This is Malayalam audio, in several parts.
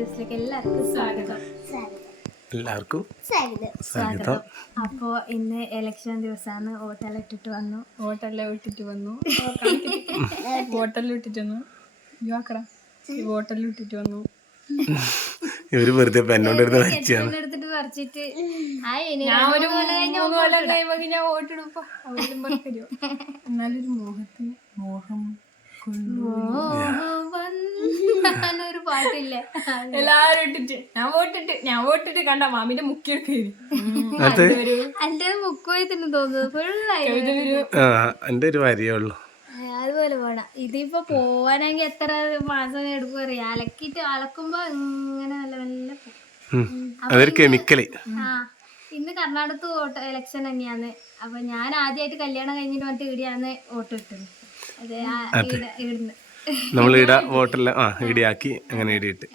എല്ലാവർക്കും സ്വാഗതം. എല്ലാവർക്കും സ്വാഗതം. അപ്പോൾ അപ്പോ ഇന്ന് ഇലക്ഷൻ ദിവസമാണ് വോട്ടെല്ലാം ഇട്ടിട്ട് വന്നു. വോട്ടെല്ലാം ഇട്ടിട്ട് വന്നു. വോട്ടെല്ലാം ഇട്ടിട്ട് വന്നു. യുവാക്കടാ വോട്ടെല്ലാം ഇട്ടിട്ട് വന്നു. ഇവർ വെറുതെ പെന്നോണ്ടിരുന്ന് വരച്ചാണ് എടുത്തിട്ട് ഞാൻ ഒരു മൂന്ന് കൊല്ലം കഴിയുമ്പോ ഞാൻ വോട്ടിടുപ്പോ എന്നാലൊരു മോഹത്തിന് മോഹം പാട്ടില്ലേ? എല്ലാരും ഇട്ടിട്ട്. ഞാൻ വോട്ടിട്ട്. ഞാൻ വോട്ടിട്ട് കണ്ട മാമിന്റെ മുക്കിയെടുക്കേ അത്? എന്റെ മുക്ക് പോയി തന്നെ തോന്നുന്നു ഫുള്ളായി ആ എന്റെ ഒരു വരിയേ ഉള്ളൂ. അതുപോലെ പോണ. ഇതിപ്പോ പോവാനെങ്കിൽ എത്ര മാസം എടുക്കും അറിയാം? അലക്കിട്ട് അലക്കുമ്പോ ഇങ്ങനെ നല്ല നല്ല. അതൊരു കെമിക്കൽ ആ ഇന്ന് കർണാടകത്ത് വോട്ട് ഇലക്ഷൻ തന്നെയാണ്. അപ്പൊ ഞാൻ ആദ്യമായിട്ട് കല്യാണം കഴിഞ്ഞിട്ട് വന്നിട്ട് ഇവിടെയാണ് വോട്ട് കിട്ടുന്നത്. അതെ ഈടുന്ന് നമ്മൾ ഇട വോട്ടെല്ലാം ആ ഇടിയാക്കി അങ്ങനെ ഇടിയിട്ട്.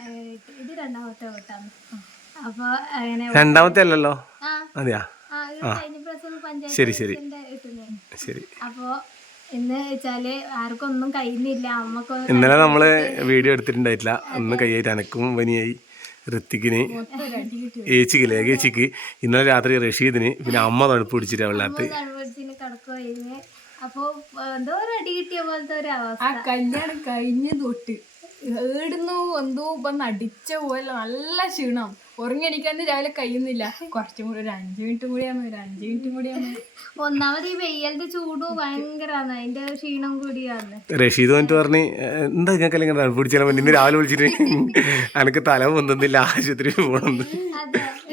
ഇത് രണ്ടാമത്തെ വോട്ടാണ്. അപ്പൊ അങ്ങനെ രണ്ടാമത്തെ അല്ലല്ലോ? അതെയാ? ആ ശരി ശരി. ശരി. അപ്പോ എന്ന് വെച്ചാൽ ആർക്കും ഒന്നും കഴിയുന്നില്ല. അമ്മയ്ക്ക് ഇന്നലെ നമ്മൾ വീഡിയോ എടുത്തിട്ടുണ്ടായിട്ടില്ല. അന്ന് കയ്യായിട്ട് അനക്കും പനിയായി. ഋത്തിക്കിന് ഏച്ചിക്ക്. ലേഖേച്ചിക്ക് ഇന്നലെ രാത്രി റഷീദിന്. പിന്നെ അമ്മ തണുപ്പ് പിടിച്ചിട്ട് അവളിനകത്ത് അപ്പൊ എന്തോ ഒരു അടി കിട്ടിയ പോലത്തെ ഒരു അവസ്ഥ. ആ കല്യാണം കഴിഞ്ഞ് തൊട്ട് ഏടുന്നു എന്തോ വന്ന് അടിച്ച പോലെ നല്ല ക്ഷീണം. ഉറങ്ങിയടിക്കാൻ രാവിലെ കഴിയുന്നില്ല. കുറച്ചും കൂടി ഒരു അഞ്ചു മിനിറ്റും കൂടി ആണ് ഒരു അഞ്ചു മിനിറ്റും കൂടിയാന്ന് ഒന്നാമത് ഈ വെയ്യലിന്റെ ചൂട് ഭയങ്കരാണ്. അതിന്റെ ക്ഷീണം കൂടിയാണ്. റഷീദ് വന്നിട്ട് പറഞ്ഞു എന്താ ഞാൻ കല്യാണം പിടിച്ചാലും ഇന്ന് രാവിലെ വിളിച്ചിട്ട് എനിക്ക് തല പൊന്നുന്നില്ല ആശുപത്രി പോകണം അതെ. വിളിച്ചിട്ട്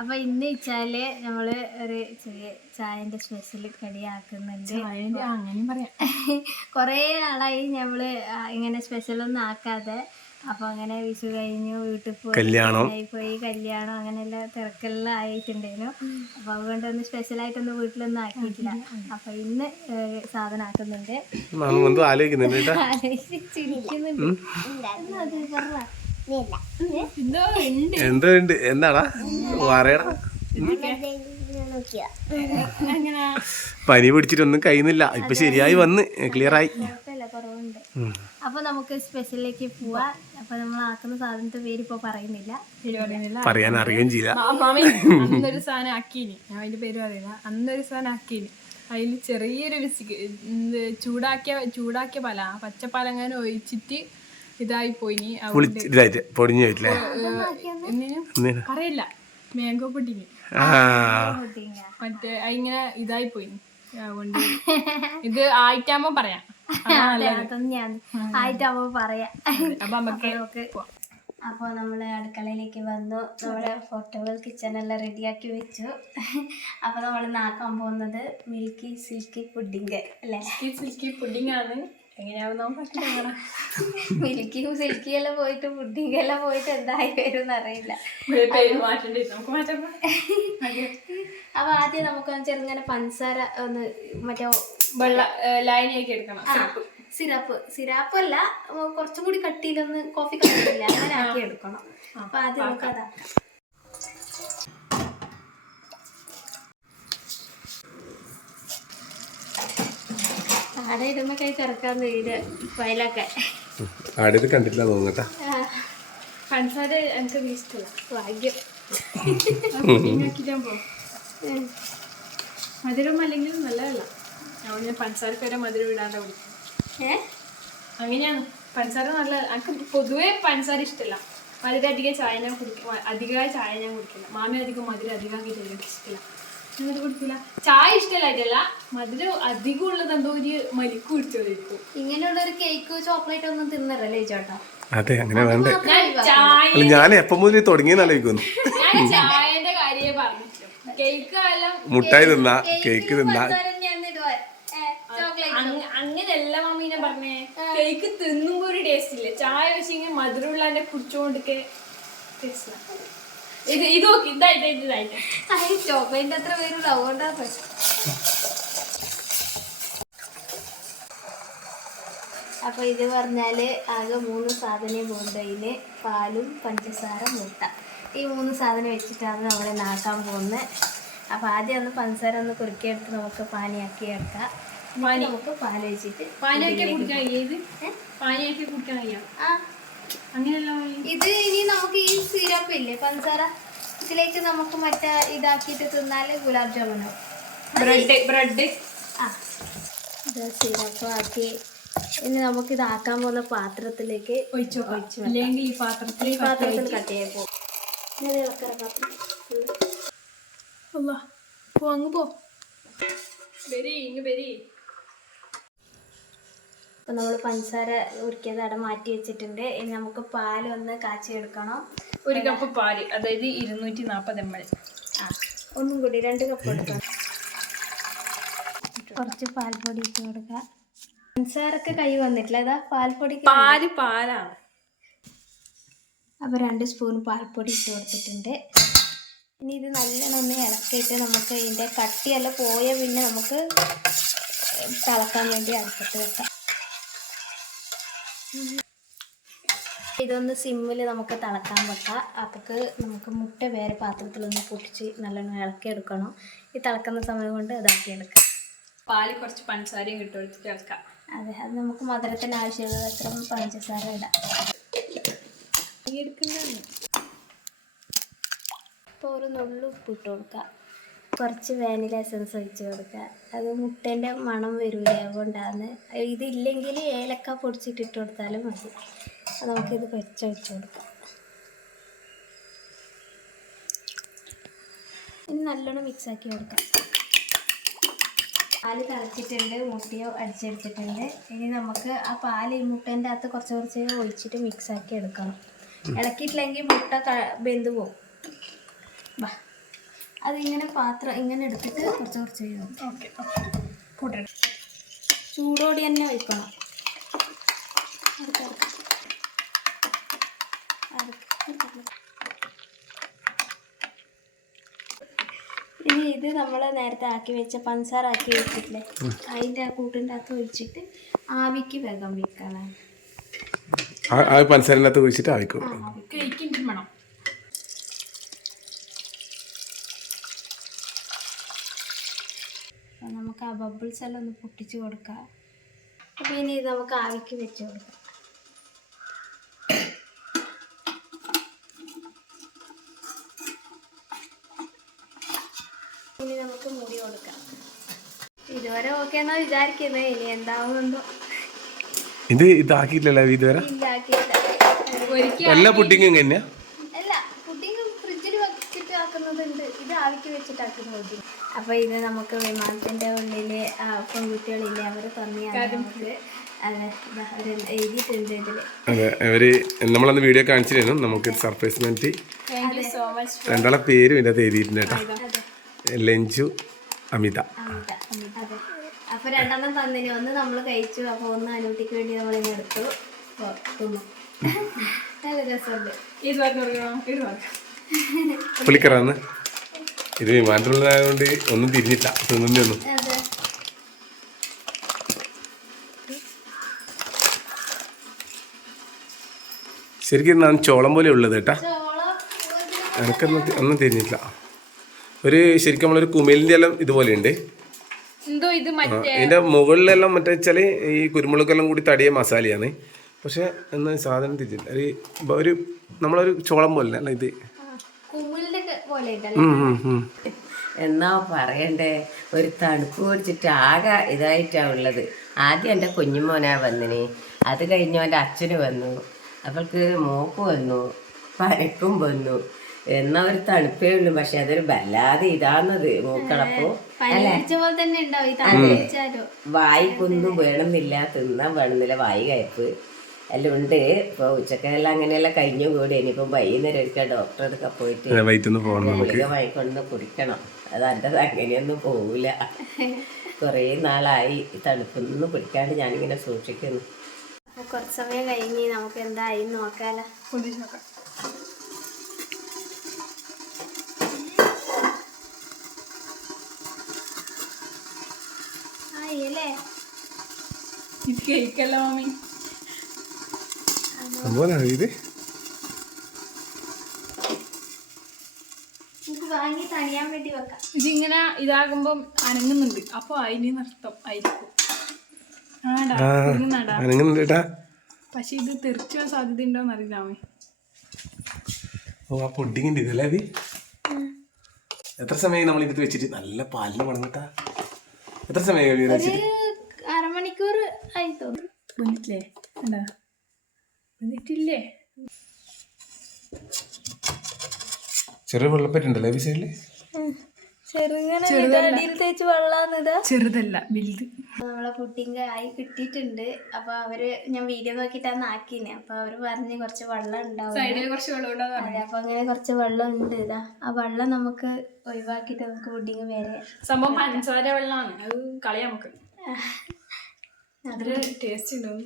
അപ്പൊ ഇന്ന് വെച്ചാൽ നമ്മൾ ഒരു ചെറിയ ചായന്റെ സ്പെഷ്യൽ കടിയാക്കുന്നുണ്ട്. അങ്ങനെയും പറയാം. കൊറേ നാളായി ഞമ്മൾ ഇങ്ങനെ സ്പെഷ്യൽ ഒന്നും ആക്കാതെ. അപ്പൊ അങ്ങനെ വിഷു കഴിഞ്ഞു വീട്ടിൽ പോയി കല്യാണം. ആയി പോയി കല്യാണം അങ്ങനെയെല്ലാം തിരക്കെല്ലാം ആയിട്ടുണ്ടായിരുന്നു. അപ്പൊ അതുകൊണ്ടൊന്നും സ്പെഷ്യൽ ആയിട്ടൊന്നും വീട്ടിലൊന്നും ആക്കിയിട്ടില്ല. അപ്പൊ ഇന്ന് സാധനം ആക്കുന്നുണ്ട്. ആലോചിക്കുന്നുണ്ട് എന്തോ ഉണ്ട്. എന്തോ ഉണ്ട്. എന്താടാ? പറയടാ. നോക്കിയാ? അങ്ങനെ പനി പിടിച്ചിട്ടൊന്നും കഴിയുന്നില്ല. ഇപ്പൊ ശരിയായി വന്ന്. ക്ലിയർ ആയി. അപ്പൊ നമുക്ക് സ്പെഷ്യലിലേക്ക് പോവാ. അപ്പൊ നമ്മൾ ആക്കുന്ന സാധനത്തെ പേര് ഇപ്പൊ പറയുന്നില്ല. പറയാൻ അറിയുകയും ചെയ്യില്ല. അന്നൊരു സാധനം ആക്കീനി. ഞാൻ അതിന്റെ പേര് പറയില്ല അന്നൊരു സാധനം ആക്കീനി. അതിൽ ചെറിയൊരു ചൂടാക്കിയ ചൂടാക്കിയ പാല. പച്ചപ്പാലങ്ങനെ ഒഴിച്ചിട്ട് ഇതായി പോയിനി പുളിച്ച് ഇതായിട്ട് പൊടിഞ്ഞു പോയിട്ടില്ലേ? പറയില്ല മാംഗോ പുഡിങ്ങ. മറ്റേ ഇങ്ങനെ ഇതായി പോയി അതുകൊണ്ട് ഇത് ആയിട്ടാകുമ്പോ പറയാം. ആയിട്ടാവുമ്പോ പറയാം. അപ്പൊ നമുക്ക് അപ്പോൾ നമ്മൾ അടുക്കളയിലേക്ക് വന്നു. നമ്മുടെ പോർട്ടബിൾ കിച്ചൺ എല്ലാം റെഡിയാക്കി വെച്ചു. അപ്പോൾ നമ്മൾ നാക്കാൻ പോകുന്നത് മിൽക്കി സിൽക്കി പുഡിങ് അല്ലേ? സിൽക്കി പുഡിങ് ആണ്. മിൽക്കിയും സിൽക്കി എല്ലാം പോയിട്ട് പുഡിംഗ് എല്ലാം പോയിട്ട് എന്തായി വരും അറിയില്ല. മാറ്റാം. അപ്പോൾ ആദ്യം നമുക്ക് ചെറുങ്ങനെ പഞ്ചസാര ഒന്ന് മറ്റേ എടുക്കണം. സിറപ്പ്. സിറപ്പ്. അല്ല കുറച്ചും കൂടി കട്ടിയിലൊന്ന് കോഫി കട്ടിയില്ല അങ്ങനെ ആക്കി എടുക്കണം. അപ്പൊ ആദ്യം നമുക്ക് അതാക്കാം. താഴെ ഇടുമ്പോ കൈ കിടക്കാൻ വീട് വയലൊക്കെ. ആടിയത് കണ്ടിട്ടില്ല തോന്നട്ടാ പഞ്ചസാര എനിക്ക് ഇഷ്ടമല്ല ഭാഗ്യം. മധുരം അല്ലെങ്കിൽ നല്ലതല്ല. അതുകൊണ്ട് ഞാൻ പഞ്ചസാരക്ക് വരെ മധുരം ഇടാണ്ട് കുടിക്കും. ഏ? അങ്ങനെയാണ്. പഞ്ചസാര നല്ല എനിക്ക് പൊതുവേ പഞ്ചസാര ഇഷ്ടമല്ല മധുരം അധികം ചായ ഞാൻ കുടിക്കും. അധികമായ ചായ ഞാൻ കുടിക്കില്ല. മാമി അധികം മധുരം അധികം ഇഷ്ടമില്ല ഞാനത് കുടിക്കില്ല ചായ ഇഷ്ടമല്ലായിട്ടല്ല മധുരം അധികം ഉള്ളത് എന്തോ ഒരു മലിക്ക് കുടിച്ചോണ്ടിരിക്കും. ഇങ്ങനെയുള്ള ഒരു കേക്ക് ചോക്ലേറ്റ് ഒന്നും തിന്നറല്ലേ ചേട്ടാ? അതെ അങ്ങനെ വേണ്ടേ. ഞാൻ ചായ ഞാൻ എപ്പം മുതൽ തുടങ്ങിയെന്നാലോചിക്കുന്നു ഞാൻ ചായന്റെ കാര്യമേ കേക്ക് മുട്ടായി തിന്ന കേക്ക് തിന്ന. അങ്ങനെയല്ല മമ്മീനെ പറഞ്ഞേ. കേക്ക് തിന്നുമ്പോ ഒരു ടേസ്റ്റ് ഇല്ല? ചായ വെച്ചിങ്ങനെ മധുരമുള്ള കുടിച്ചോണ്ടൊക്കെ ടേസ്റ്റ് ഇത് ഇത് നോക്കി ഇതായിട്ട്. ഇതായിട്ട് ചോക്ലേറ്റ് അത്ര പേരുള്ള അതുകൊണ്ടാ അപ്പൊ. ഇത് പറഞ്ഞാൽ ആകെ മൂന്ന് സാധനം പോകുന്നതിന് പാലും പഞ്ചസാര മുട്ട. ഈ മൂന്ന് സാധനം വെച്ചിട്ടാണ് നമ്മളെ നാക്കാൻ പോകുന്നത് അപ്പൊ ആദ്യം ഒന്ന് പഞ്ചസാര ഒന്ന് കുറുക്കിയെടുത്ത് നമുക്ക് പാനിയാക്കി എടുക്കാം. പാനി നമുക്ക് പാൽ വെച്ചിട്ട് പാനിയാക്കി കുടിക്കാൻ കഴിയാ ഇത്? പാനിയാക്കി കുടിക്കാൻ കഴിയാം? ആ ഇത് ഇനി നമുക്ക് ഈ സിറപ്പ് ഇല്ലേ പഞ്ചസാര? ഇതിലേക്ക് നമുക്ക് മറ്റേ ഇതാക്കിയിട്ട് തിന്നാൽ ഗുലാബ് ജാമുനോ. Bread bread. ആ. ഇത് സിറപ്പ് ആക്കി. ഇനി നമുക്ക് ഇതാക്കാൻ പോകുന്ന പാത്രത്തിലേക്ക് ഒഴിച്ചു അല്ലെങ്കിൽ ഈ പാത്രത്തിൽ ഈ പാത്രത്തിൽ കട്ട് ചെയ്യാൻ പോകും. ഇളക്കറ പാത്രം. അല്ല പോ അങ്ങ് പോ. വരി ഇങ്ങ് വരി. അപ്പം നമ്മൾ പഞ്ചസാര ഉരുക്കിയത് അവിടെ മാറ്റി വെച്ചിട്ടുണ്ട്. ഇനി നമുക്ക് പാൽ പാലൊന്ന് കാച്ചിയെടുക്കണം. ഒരു കപ്പ് പാൽ അതായത് ഇരുന്നൂറ്റി നാൽപ്പത് എം എൽ. ആ ഒന്നും കൂടി രണ്ട് കപ്പ് എടുക്കണം. കുറച്ച് പാൽപ്പൊടി ഇട്ട് കൊടുക്കുക പഞ്ചസാരൊക്കെ കൈ വന്നിട്ടില്ല. ഇതാ പാൽപ്പൊടി പാൽ പാലാണ്. അപ്പോൾ രണ്ട് സ്പൂൺ പാൽപ്പൊടി ഇട്ട് കൊടുത്തിട്ടുണ്ട്. ഇനി ഇത് നല്ല ഒന്ന് ഇളക്കിയിട്ട് നമുക്ക് ഇതിന്റെ കട്ടിയല്ല പോയ പിന്നെ നമുക്ക് തിളക്കാൻ വേണ്ടി അടുപ്പത്ത് വെക്കാം. ഇതൊന്ന് സിമ്മിൽ നമുക്ക് തിളക്കാൻ വെക്കാം. അപ്പോൾക്ക് നമുക്ക് മുട്ട വേറെ പാത്രത്തിലൊന്ന് പൊട്ടിച്ച് നല്ലോണം ഇളക്കി എടുക്കണം ഈ തിളക്കുന്ന സമയം കൊണ്ട് ഇതാക്കിയെടുക്കാം. പാലിൽ കുറച്ച് പഞ്ചസാരയും കിട്ടും എടുത്തിട്ട് ഇളക്കാം. അതെ അത് നമുക്ക് മധുരത്തിന് ആവശ്യമുള്ളത് അത്ര പഞ്ചസാര ഇടാം. ഇപ്പോൾ ഒരു നുള്ളു ഉപ്പ് ഇട്ട് കൊടുക്കുക കുറച്ച് വാനില എസൻസ് ഒഴിച്ച് കൊടുക്കുക. അത് മുട്ടേന്റെ മണം വരൂല അതുകൊണ്ടാണ്. ഇതില്ലെങ്കിൽ ഏലക്ക പൊടിച്ചിട്ട് ഇട്ട് കൊടുത്താലും മതി. നമുക്കിത് പൊരിച്ചൊഴിച്ച് കൊടുക്കാം. ഇനി നല്ലോണം മിക്സാക്കി കൊടുക്കാം. പാൽ തിളച്ചിട്ടുണ്ട് മുട്ടയോ അടിച്ചെടുത്തിട്ടുണ്ട്. ഇനി നമുക്ക് ആ പാൽ ഈ മുട്ടേന്റെ അകത്ത് കുറച്ച് കുറച്ച് ഒഴിച്ചിട്ട് മിക്സാക്കി എടുക്കണം. ഇളക്കിയിട്ടില്ലെങ്കിൽ മുട്ട വെന്ത് പോകും അതിങ്ങനെ പാത്രം ഇങ്ങനെ എടുത്തിട്ട് കുറച്ച് കുറച്ച് ചെയ്യണം. ഓക്കെ കൂട്ടണം ചൂടോടെ തന്നെ വയ്ക്കണം. ഇനി ഇത് നമ്മൾ നേരത്തെ ആക്കി വെച്ച പഞ്ചസാര ആക്കി വെച്ചിട്ടില്ലേ? അതിന്റെ ആ കൂട്ടിന്റെ അകത്ത് ഒഴിച്ചിട്ട് ആവിക്ക് വേഗം വെക്കാനാണ് ആ- ആ പഞ്ചസാരനകത്ത് ഒഴിച്ചിട്ട് ആവിക്കും കേക്കിന്റെ മണം അപ്പോൾ നമുക്ക് ആ ബബിൾസ് എല്ലാം ഒന്ന് പൊട്ടിച്ച് കൊടുക്കാം. അപ്പോൾ ഇനി ഇത് നമുക്ക് ആവിക്ക് വെച്ച് കൊടുക്കാം. ഇനി നമുക്ക് മുടി കൊടുക്കാം. ഇതുവരെ ഓക്കെ എന്നാ വിചാരിക്കുന്നത് ഇനി എന്താവുന്നുണ്ടോ? ഇത് ഇതാക്കിയിട്ടില്ലല്ലോ ഇതുവരെ? എല്ലാ പുഡിങ്ങും അല്ല ഫ്രിഡ്ജിൽ വെച്ചിട്ട് ആക്കുന്നതുണ്ട് ഇത് ആവിക്ക് വെച്ചിട്ട് ആക്കുന്നത് അപ്പോൾ ഇത് നമുക്ക് വിമാനത്തിന്റെ ഉള്ളിൽ പെൺകുട്ടികളില്ലേ അവർ തന്നെയാണ് നമുക്ക്. അതെ ദാ അവർ നമ്മളന്ന് വീഡിയോ കാണിച്ചിരുന്നു. നമുക്ക് സർപ്രൈസ് മച്ച് രണ്ടാളെ പേരും ഇതിന്റെ എഴുതിയിട്ടുണ്ട് കേട്ടോ. ലഞ്ചു അമിത. അപ്പൊ രണ്ടെണ്ണം തന്നിന്. ഒന്ന് നമ്മൾ കഴിച്ചു. അപ്പൊ ഒന്ന് അനുട്ടിക്ക് വേണ്ടി നമ്മൾ ഇങ്ങനെ എടുത്തു. നല്ല രസമുണ്ട്. ഏത് പറഞ്ഞു പറഞ്ഞു പുളിക്കറാന്ന് ഇത് വിമാനത്തിലുള്ളതായതുകൊണ്ട് ഒന്നും തിരിഞ്ഞില്ല. തിന്നുന്നൊന്നും അതെ. ശരിക്കും നാം ചോളം പോലെ ഉള്ളത് കേട്ടാ. എനിക്കൊന്നും ഒന്നും തിരിഞ്ഞില്ല. ഒരു ശരിക്കും നമ്മളൊരു കുമിലിന്റെ എല്ലാം ഇതുപോലെ ഉണ്ട്. എന്തോ ഇത് മറ്റേ ഇതിന്റെ മുകളിലെല്ലാം മറ്റേ വെച്ചാൽ ഈ കുരുമുളകെല്ലാം കൂടി തടിയ മസാലയാണ്. പക്ഷെ എന്നാൽ സാധനം തിരിച്ചില്ല ഒരു ഒരു നമ്മളൊരു ചോളം പോലെ അല്ല ഇത്? പോലെ. എന്നാ പറയണ്ടേ? ഒരു തണുപ്പ് പിടിച്ചിട്ട് ആകെ ഇതായിട്ടാ ഉള്ളത്. ആദ്യം എന്റെ കുഞ്ഞുമോനാ വന്നിന്. അത് കഴിഞ്ഞ് എന്റെ അച്ഛന് വന്നു. അവൾക്ക് മോക്ക് വന്നു. പഴക്കും വന്നു. എന്നാ ഒരു തണുപ്പേ ഉള്ളു. പക്ഷെ അതൊരു വല്ലാതെ ഇതാന്നത് മൂക്കളപ്പോ. പിടിച്ചാലോ വായിക്കൊന്നും വേണമെന്നില്ല. തിന്നാൻ വേണമെന്നില്ല. വായി കയപ്പ്. എല്ലാം ഉണ്ട്. ഇപ്പൊ ഉച്ചക്കെല്ലാം അങ്ങനെയെല്ലാം കഴിഞ്ഞു കൂടി. ഇനിയിപ്പം വൈകുന്നേരം ഒരിക്കൽ ഡോക്ടറെ അടുക്ക പോയിട്ട് വൈകൊണ്ട് ഗുളിക വാങ്ങിക്കൊണ്ട് കുടിക്കണം. അത് എന്റെ അങ്ങനെയൊന്നും പോവില്ല കുറേ നാളായി. തണുപ്പൊന്നും പിടിക്കാണ്ട് ഞാനിങ്ങനെ സൂക്ഷിക്കുന്നു. കുറച്ച് സമയം കഴിഞ്ഞ് നമുക്ക് എന്തായി നോക്കാലോ. നോക്കാം. ആയി അല്ലേ ഇത് കേക്കല്ല മാമി അതുപോലെ ഇത്. ഇതിങ്ങനെ ഇതാകുമ്പം അനങ്ങുന്നുണ്ട്. അപ്പോൾ അതിന് നഷ്ടം ആയിരിക്കും. അനങ്ങുന്നുണ്ട് പക്ഷെ ഇത് തെറിച്ചു പോകാൻ സാധ്യത ഉണ്ടോന്ന് അറിയില്ല ഓ ആ പുഡിങ്ങിന്റെ ഇതല്ലേ അത്? എത്ര സമയം നമ്മൾ ഇത് വെച്ചിട്ട്? നല്ല പാലിന് പണിട്ടാ എത്ര സമയം അരമണിക്കൂർ ആയി തോന്നുന്നു. വന്നിട്ടില്ലേ? ചെറിയ വെള്ളപ്പറ്റുണ്ടല്ലേ വിസയിൽ സൈഡിൽ? ചെറുങ്ങനെ അടിയിൽ തേച്ച് വെള്ളാന്നിതാ. ചെറുതല്ല വലുത്. നമ്മളെ പുഡിങ് ആയി കിട്ടിയിട്ടുണ്ട്. അപ്പൊ അവർ ഞാൻ വീഡിയോ നോക്കിട്ടാന്ന് ആക്കിനെ. അപ്പൊ അവർ പറഞ്ഞ് കുറച്ച് വെള്ളം ഉണ്ടാവും. അപ്പൊ അങ്ങനെ കുറച്ച് വെള്ളം ഉണ്ട് ഇതാ. ആ വെള്ളം നമുക്ക് ഒഴിവാക്കിട്ട് നമുക്ക് പുഡിങ് വേറെ സംഭവം പഞ്ചസാര വെള്ളമാണ് അത് കളയാം നമുക്ക്. അതൊരു ടേസ്റ്റ് ഉണ്ടാവും.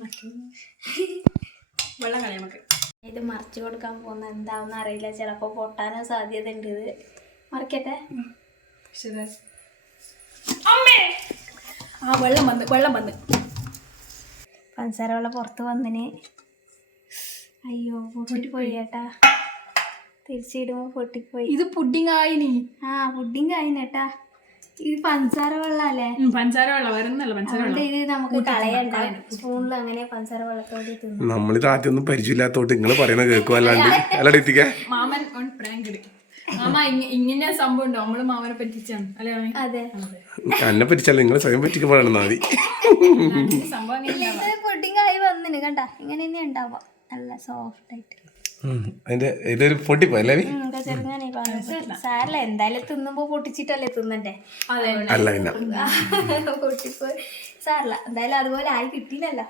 വെള്ളം കളയാം നമുക്ക്. ഇത് മറിച്ച് കൊടുക്കാൻ പോകുന്ന എന്താണെന്ന് അറിയില്ല. ചിലപ്പോൾ പൊട്ടാനോ സാധ്യത ഉണ്ട് ഇത്. മറിക്കട്ടെ. അമ്മേ! ആ വെള്ളം വന്ന് വെള്ളം വന്ന്. പഞ്ചസാര വെള്ളം പുറത്ത് വന്നിന്. അയ്യോ പൊട്ടി പൊട്ടിപ്പോയി. ചേട്ടാ തിരിച്ചിടുമ്പോൾ പൊട്ടിപ്പോയി. ഇത് പുഡിങ് ആയിനി. ആ പുഡിങ് കഴിഞ്ഞേട്ടാ ഇത് പഞ്ചസാര വെള്ളല്ലേ? പഞ്ചാര പഞ്ചസാര വെള്ളം വരുന്നല്ല പഞ്ചസാര വെള്ളം. ഇത് നമുക്ക് കളയണ്ട. സ്പൂണിൽ അങ്ങനെ പഞ്ചസാര വെള്ളത്തോട് തിന്നു. നമ്മളിത് ആദ്യമൊന്നും പരിചയമില്ലാത്തോട്ട് നിങ്ങൾ പറയുന്ന കേൾക്കും അല്ലാണ്ട്. അല്ലാണ്ട് എത്തിക്കാൻ മാമൻ ഓൺ പ്രാങ്ക് മാമ ഇങ്ങനെ സംഭവം ഉണ്ടോ? നമ്മൾ മാമനെ പറ്റിച്ചാണ്. അല്ലേ? അതെ. എന്നെ പറ്റിച്ചല്ല നിങ്ങൾ സ്വയം പറ്റിക്കുമ്പോഴാണ് മതി. സംഭവം പുഡിങ് ആയി വന്നിന് കണ്ട? ഇങ്ങനെ തന്നെ ഉണ്ടാവുക. നല്ല സോഫ്റ്റ് ആയിട്ട്. അതിന്റെ ഇതൊരു പൊട്ടിപ്പോ അല്ലേ സാരല്ല എന്തായാലും തിന്നുമ്പോ പൊട്ടിച്ചിട്ടല്ലേ തിന്നണ്ടേ? അതെ അല്ല പിന്നെ പൊട്ടിപ്പോയി. സാരല്ല എന്തായാലും അതുപോലെ ആയി കിട്ടിയില്ലല്ലോ.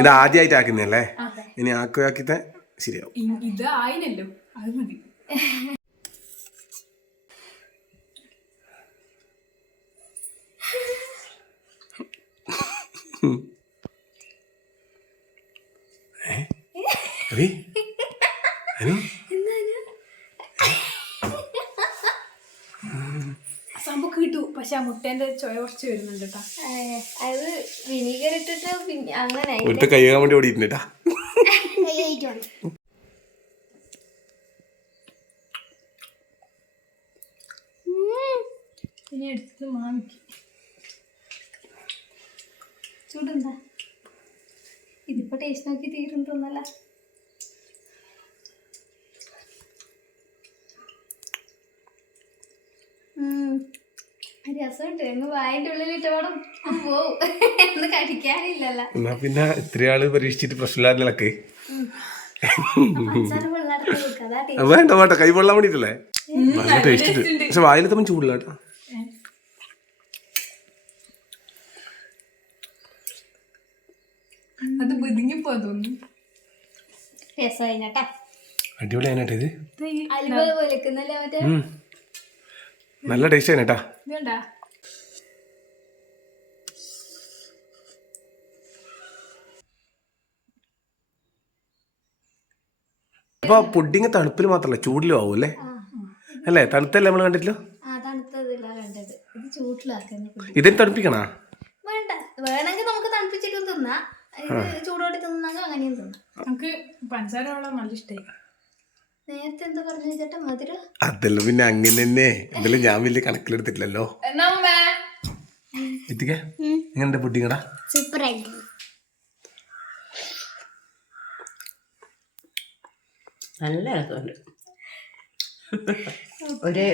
ഇത് ആദ്യമായിട്ട് ആക്കുന്നല്ലേ ഇനി ആക്കുവാക്കിത്തെ ശരിയാവും. ഇത് ആയില്ലല്ലോ. അത് മതി. അനു സംഭവം കിട്ടു. പക്ഷെ ആ മുട്ടേന്റെ ചോയ കുറച്ച് വരുന്നുണ്ട് കേട്ടാ. അത് വിനീഗർ ഇട്ടിട്ട് പിന്നെ അങ്ങനെ ഒരുത്ത കൈകാൻ വേണ്ടി ഓടിയിട്ടുണ്ട് ഇനി എടുത്ത് മാമിക്ക്. ചൂടുണ്ടാ ഇതിപ്പോ ടേസ്റ്റ് നോക്കി തീരും രസമുണ്ട്. അങ്ങ് വായന്റെ ഉള്ളിൽ ഇട്ടപാടും പോവും. എന്ന് പിന്നെ ഇത്രയും ആൾ പരീക്ഷിച്ചിട്ട് പ്രശ്നമില്ലാതെ വെക്കുക വേണ്ട വേണ്ട. കൈ വെള്ളം വേണ്ടിട്ടല്ലേ? നല്ല ടേസ്റ്റ് പക്ഷെ പക്ഷെ തമ്മിൽ ചൂടില്ല കേട്ടോ. അത് ബുദ്ധിങ്ങിപ്പോ തോന്നുന്നു. ഇത്. അലുവ മറ്റേ. നല്ല ടേസ്റ്റ് ആണ് കേട്ടാ അപ്പൊ പുഡിങ് തണുപ്പിൽ മാത്രല്ല ചൂടിലും ആവും അല്ലേ അല്ലേ? തണുത്തല്ലേ നമ്മൾ കണ്ടിട്ടില്ലോ ഇതിന് തണുപ്പിക്കണാ? വേണ്ട. വേണമെങ്കിൽ നമുക്ക് തണുപ്പിച്ചിട്ടും തിന്നാം. ഇത് ചൂടോടെ തിന്നാങ്കിൽ അങ്ങനെയും തിന്നാം. നമുക്ക് പഞ്ചസാര വെള്ളം നല്ല ഇഷ്ടമായി നേരത്തെ എന്താ പറഞ്ഞു ചേട്ടാ മധുര അതല്ല പിന്നെ അങ്ങനെ തന്നെ. എന്തായാലും ഞാൻ വലിയ കണക്കിലെടുത്തിട്ടില്ലല്ലോ. എത്തിക്ക എങ്ങനെ പുട്ടിങ്ങടാ നല്ല രസമുണ്ട്. ഒരു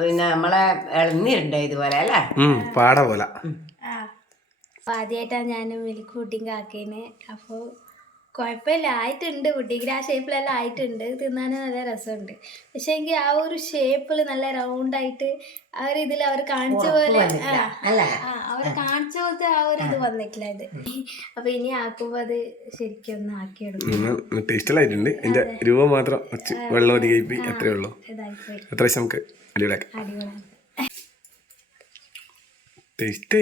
പിന്നെ നമ്മളെ ഇളനീരുണ്ട് ഇതുപോലെ അല്ലേ? പാട പോലെ. ആദ്യമായിട്ടാണ് ഞാൻ മിൽക്ക് പുട്ടിങ് ആക്കിയത് അപ്പോൾ കുഴപ്പമില്ല. ആയിട്ടുണ്ട്. ആ ഷേപ്പിലെല്ലാം ആയിട്ടുണ്ട്. തിന്നാൻ നല്ല രസമുണ്ട്. പക്ഷെ എങ്കിൽ ആ ഒരു ഷേപ്പിൽ നല്ല റൗണ്ടായിട്ട് ആ ഒരു ഇതിൽ അവർ കാണിച്ച പോലെ ആ അവർ കാണിച്ച പോലത്തെ ആ ഒരു ഇത് വന്നിട്ടില്ല ഇത്. അപ്പൊ ഇനി ആക്കുമ്പോൾ അത് ശരിക്കും ഒന്ന് ആക്കിയെടുക്കും ടേസ്റ്റിലായിട്ടുണ്ട് എന്റെ രൂപ മാത്രം വെള്ളം അധികം അത്രേ ഉള്ളൂ. നമുക്ക് അടിപൊളിയാക്കാം. ടേസ്റ്റ്.